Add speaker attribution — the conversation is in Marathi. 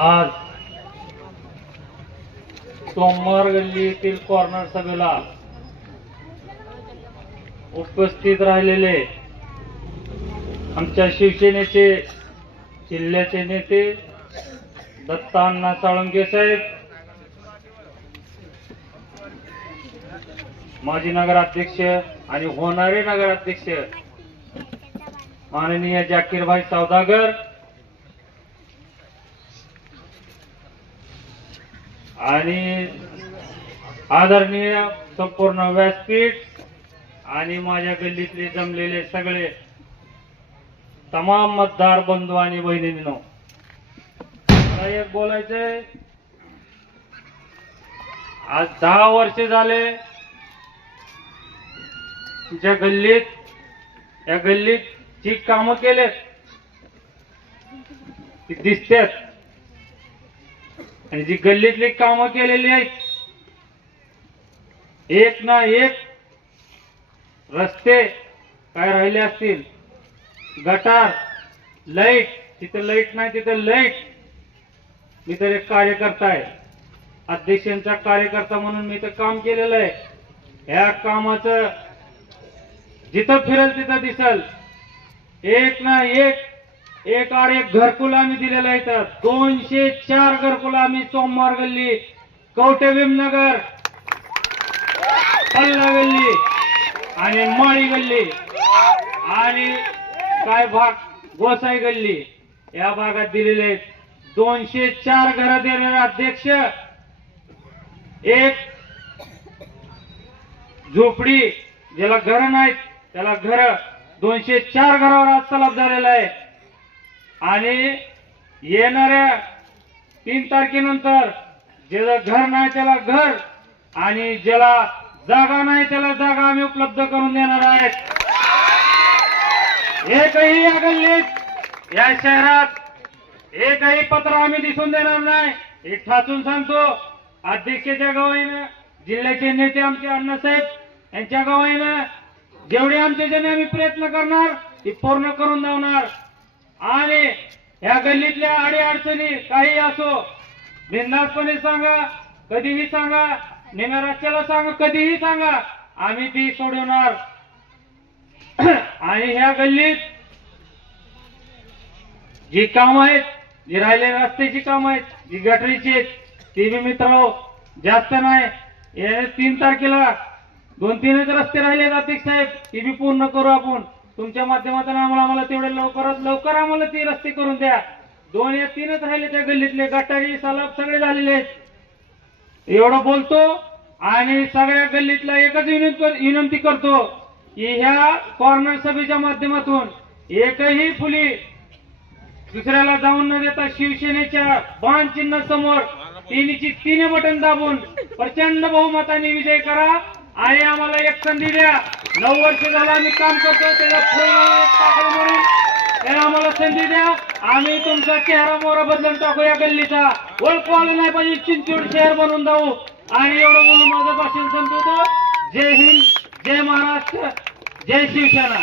Speaker 1: आज सोमवार गल्ली येथील कॉर्नर सभेला उपस्थित राहिलेले आमच्या शिवसेनेचे जिल्ह्याचे नेते दत्तांना साळुंगे साळुंके साहेब माजी नगराध्यक्ष आणि होणारे नगराध्यक्ष माननीय जाकीरभाई सौदागर आणि आदरणीय संपूर्ण व्यासपीठ आणि माझ्या गल्लीतले जमलेले सगळे तमाम मतदार बंधू आणि बहिणींनो मला एक बोलायचंय. आज दहा वर्ष झाले तुमच्या गल्लीत या गल्लीत जी कामं केलेत ती दिसतात. आणि जी गल्लीतली कामं केलेली आहेत एक ना एक रस्ते काय राहिले असतील? गटार लाइट तिथं लाइट नाही तिथं लाइट. मी तर एक कार्यकर्ता आहे. अध्यक्षांचा कार्यकर्ता म्हणून मी तर काम केलेलं आहे. ह्या कामाचं जिथं फिरेल तिथं दिसल. एक ना एक एक आड एक घरकुल आम्ही दिलेलं आहे तर दोनशे चार घरकुल आम्ही सोमवार गल्ली कवठे भीमनगर पल्ला गल्ली आणि माळी गल्ली आणि काय भाग? गोसाई गल्ली. या भागात दिलेले आहेत. दोनशे चार घर देणारे अध्यक्ष एक झोपडी ज्याला घर नाहीत त्याला घर. दोनशे चार घरावर आज तलाब झालेला आहे. आणि येणाऱ्या तीन तारखेनंतर ज्याला घर नाही त्याला घर आणि ज्याला जागा नाही त्याला जागा आम्ही उपलब्ध करून देणार आहेत. एकही या गल्लीत या शहरात एकही पत्र आम्ही दिसून देणार नाही. हे ठाचून सांगतो अध्यक्षाच्या गवाईनं जिल्ह्याचे नेते आमचे अण्णासाहेब यांच्या गवाईनं जेवढे आमचे जने आम्ही प्रयत्न करणार ती पूर्ण करून धावणार आणि या गल्लीतल्या अडीअडचणी काही असो बिंदासपणे सांगा कधीही सांगा निम्या रस्त्याला सांगा कधीही सांगा आम्ही ती सोडवणार. आणि ह्या गल्लीत जी काम आहेत जी राहिले रस्त्याची काम आहेत जी गटरीची आहेत ती बी मित्र जास्त नाही. या तीन तारखेला दोन तीनच रस्ते राहिले जाते साहेब ती बी पूर्ण करू आपण. तुमच्या माध्यमातून आम्हाला आम्हाला तेवढे लवकरात लवकर आम्हाला ती रस्ते करून द्या. दोन या तीनच राहिले त्या गल्लीतले. गटारी सलाब सगळे झालेले एवढं बोलतो आणि सगळ्या गल्लीतला एकच विनंती करतो की ह्या कॉर्नर सभेच्या माध्यमातून एकही फुली दुसऱ्याला जाऊन न देता शिवसेनेच्या बाण चिन्ह समोर तिन्हीची तिन्ही बटन दाबून प्रचंड बहुमताने विजय करा. आणि आम्हाला एक संधी द्या. नऊ वर्ष झालं आम्ही काम करतो त्याला फुल टाकलं म्हणून त्याला आम्हाला संधी द्या. आम्ही तुमचा चेहरा मोहरा बदलून टाकू या गल्लीचा. ओळखू आलं नाही पाहिजे चिंचवड शहर बनवून जाऊ. आणि एवढं बोलून माझं भाषण संपवतो. जय हिंद जय महाराष्ट्र जय शिवसेना.